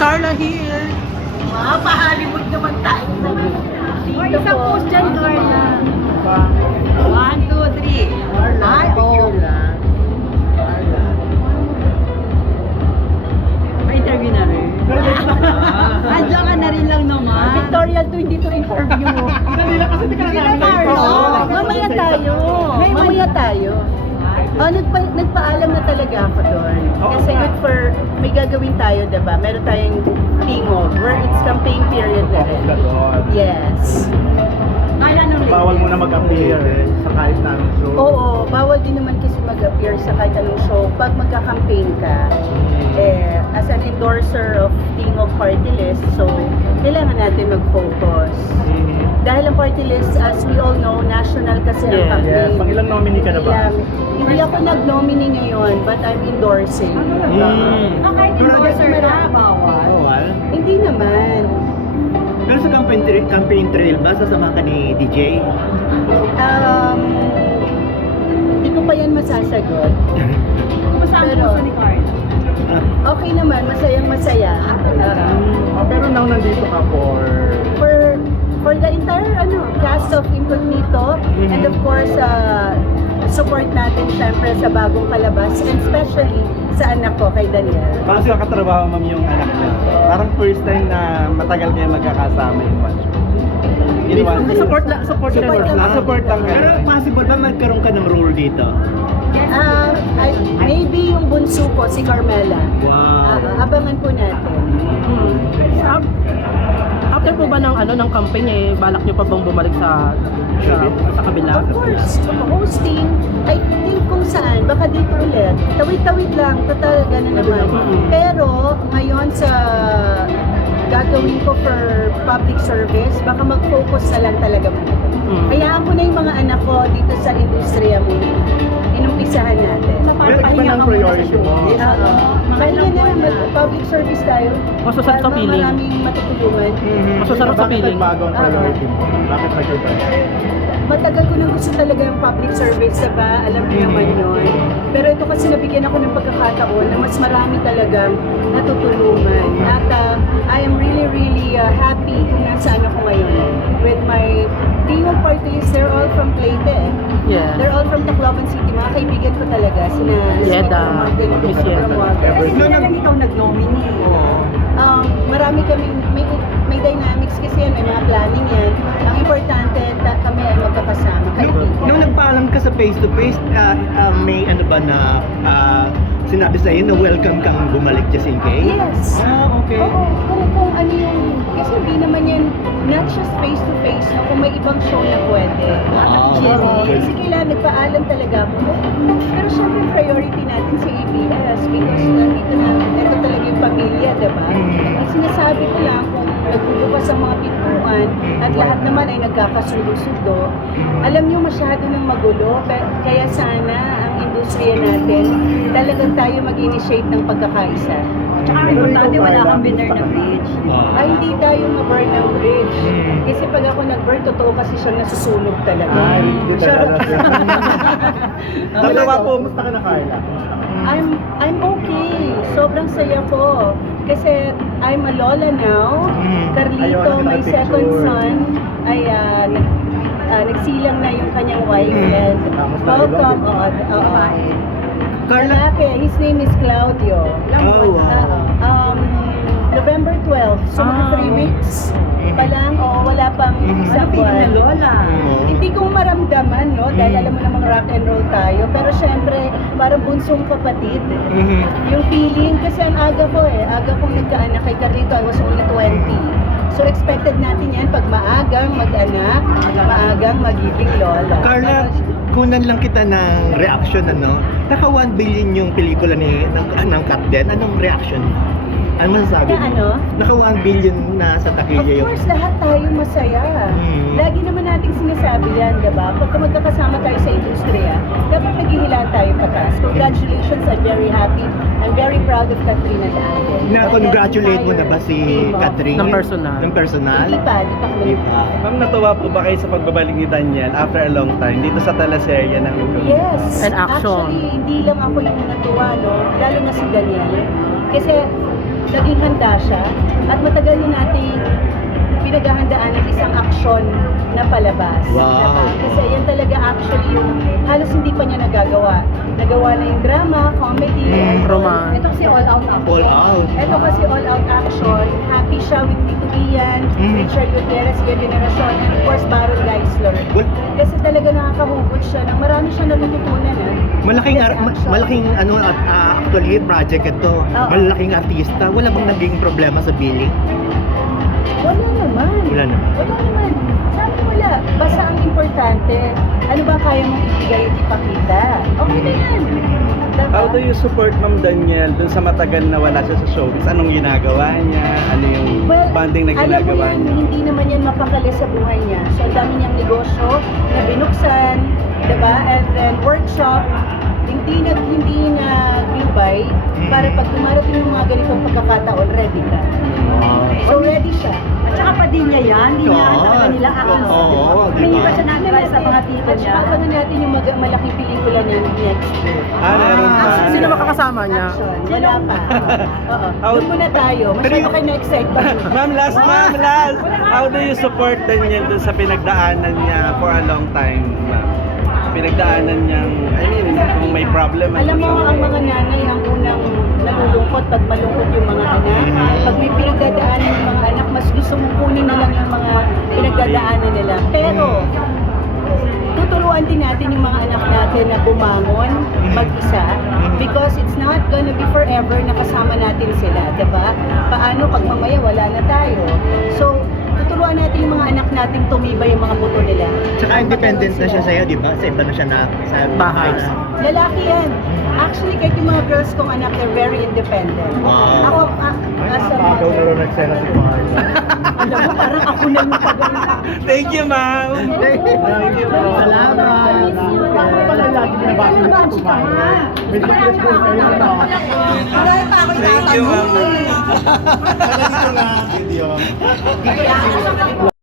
Carla here. Pa-Hollywood naman tayo. O, isang post dyan, Carla. 1, 2, 3. Ay, oh. May interview na rin. Andiyan ka na rin lang naman. Victorial to, hindi to interview. Carlo, mamaya tayo. Mamaya tayo. Nagpaalam na talaga ako doon. Kasi good for, may gagawin tayo, diba? Meron tayong tingog where it's campaign period na rin. Yes. Kaya nung Bawal mo na mag-appear sa kahit na anong show. Oo, bawal din naman kasi mag-appear sa kahit anong show pag magka-campaign ka. As an endorser of Tingog Party List, so kailangan natin mag-focus. Dahil ang party list, as we all know, national kasi ang campaign. Pang ilang nominee ka na ba? Hindi ako nag-nominee ngayon, but I'm endorsing. kahit endorser na, bawal. Bawal? Hindi naman. Pero sa campaign trail ba, sasama ka ni DJ? Hindi ko pa yan masasagot. Kumusta ang Pero- puso ni Carla? Okay naman, masayang masaya. Pero now nandito ka For the entire cast of Incognito, and of course, support natin syempre sa bagong palabas, and especially sa anak ko, kay Daniel. Paano sa katrabaho, ma'am, yung anak niya? Parang first time na matagal kayo magkakasama in one show. Support lang. Support lang. Support lang. Pero possible ba magkaroon ka ng role dito? Maybe yung bunso ko, si Carmela. Wow. Abangan po natin. After po ba ng campaign balak niyo pa bang bumalik sa kabila? Of course, hosting, I think kung saan, baka dito ulit. Tawid-tawid lang, total gano'n naman. Pero ngayon sa gagawin ko for public service, baka mag-focus na lang talaga muna. Hayaan ko na yung mga anak ko dito sa industriya muna. Inumpisahan natin. Pero iba ng priority mo. Kaya na, public service tayo. Masasarap sa Para feeling. maraming matutulungan. Masasarap sa Bakit feeling. nagbago ang priority mo? Bakit nag-iba? Matagal ko nang gusto talaga yung public service, diba? Alam niyo naman yun. Pero ito kasi nabigyan ako ng pagkakataon na mas marami talagang natutulungan. At I am really, really happy kung nasaan ako ngayon. With my Tingog Party List, they're all from Leyte. Yeah. They're all from Tacloban City. Mga kaibigan ko talaga. Sina Yeda, Martin, Miss Yeda. Kasi sila lang ikaw nag-nominee. Marami kaming, may dynamics kasi yan, may mga planning yan. Ang importante, kami ay magkakasama, kaibigan. Nung nagpaalam ka sa face-to-face, may ano ba na sinabi sa'yo na welcome kang bumalik just in case? Yes. Okay. Oo, kung ano yung, kasi hindi naman yan, not just face-to-face, no, kung may ibang show na pwede. Kasi kailangan nagpaalam talaga ako. Pero syempre priority natin si ABS because nandito na, ito talaga yung pamilya, diba? Ang sinasabi ko lang, kung nagbubukas ang mga pintuan at lahat naman ay nagkakasundo-sundo, alam nyo masyado ng magulo, kaya sana ang industriya natin, talagang tayo mag-initiate ng pagkakaisa. Tsaka ang importante, wala kang binner na bridge. Ay, hindi tayo ma-burn ng bridge. Kasi pag ako nag-burn, totoo kasi siyang nasusunog talaga. Ay, hindi Charot. Dalawa po, musta ka na, Carla? I'm okay. Sobrang saya ko. Kasi I'm a lola now. Carlito, Ayun, my nakapicture. second son, ay nagsilang na yung kanyang wife. And welcome. Carla, Lalaki, his name is Claudio. Oh, wow. November 12, so mga 3 weeks pa lang, wala pang isang Ano buwan. na lola? Hindi ko maramdaman, no? Dahil alam mo namang rock and roll tayo. Pero syempre, parang bunsong kapatid. Yung feeling, kasi ang aga ko aga kong nagkaanak kay Carlito, I was only 20. So expected natin yan pag maagang mag-anak, maagang magiging lola. Carla, kunan lang kita ng reaction, Naka 1 billion yung pelikula ng Kat Den. Anong reaction? Ano masasabi Na mo? Naka 1 billion na sa Of takilya yung... course, lahat tayo masaya. Lagi naman nating sinasabi yan, diba? Pagka magkakasama tayo sa industriya, dapat naghihilaan tayo patas. Congratulations, I'm very happy. I'm very proud of Katrina Daniel. Na-congratulate mo na ba si Catherine? Ng personal. Ng personal? Hindi pa kami. Hindi pa. Ma'am, natuwa po ba kayo sa pagbabalik ni Daniel after a long time dito sa teleserye ng Yes. And action. Actually, hindi lang ako yung natuwa, no? Lalo na si Daniel. Kasi naging handa siya at matagal na nating pinaghahandaan ng isang aksyon na palabas. Wow. Kasi yan talaga actually yung halos hindi pa niya nagagawa. Nagawa na yung drama, comedy, and Romance. ito kasi all out action. All out. Ito kasi all out action. Happy siya with Tito Ian, Richard Gutierrez, Ian Generacion, and of course Baron Geisler. Well, Kasi talaga nakakahugot siya ng marami siyang natututunan. malaking ano actually project ito. Oo. Malaking artista. Wala bang naging problema sa billing? Wala naman. Wala naman. Wala naman. Sabi wala. Basta ang importante, ano ba kaya mong ibigay at ipakita? Okay na yan. Diba? How do you support Ma'am Daniel dun sa matagal na wala siya sa showbiz? Anong ginagawa niya? Ano yung banding na ginagawa alam mo niya? yan, hindi naman yan mapakali sa buhay niya. So, ang dami niyang negosyo na binuksan, diba? And then, workshop, hindi na glubay para pag dumarating yung mga ganitong pagkakataon, ready ka. So, ready siya. At saka pa din niya yan, hindi niya Oo. talaga nila action. Oo, Hindi diba? ba siya nag-advise sa mga tito At niya? saka abangan natin yung malaking pelikula na next year. Meron pa. Sino makakasama niya? Action. Wala pa. Oo. How- Doon muna tayo. Masyado kayo na-excite ba? Ma'am, last. How do you support Daniel dun sa pinagdaanan niya for a long time, ma'am? Pinagdaanan niyang, kung may problem. Alam mo, ang mga nanay ang unang nalulungkot pag malungkot yung mga anak. Pag may pinagdadaanan yung mga anak, mas gusto mong kunin na lang yung mga pinagdadaanan nila. Pero, tuturuan din natin yung mga anak natin na bumangon mag-isa because it's not gonna be forever na kasama natin sila, diba? Paano pag mamaya wala na tayo? So, tuturuan natin yung mga anak natin tumibay yung mga buto nila. Tsaka independent na siya sa'yo, di ba? Sa iba na siya na sa Bahay. Lalaki yan. Actually, kahit yung mga girls kong anak, they're very independent. Wow. Ako, as a mother, alam mo, parang ako na yung pag-alala. Thank you, ma'am. Thank you. Salamat. Thank you, ma'am.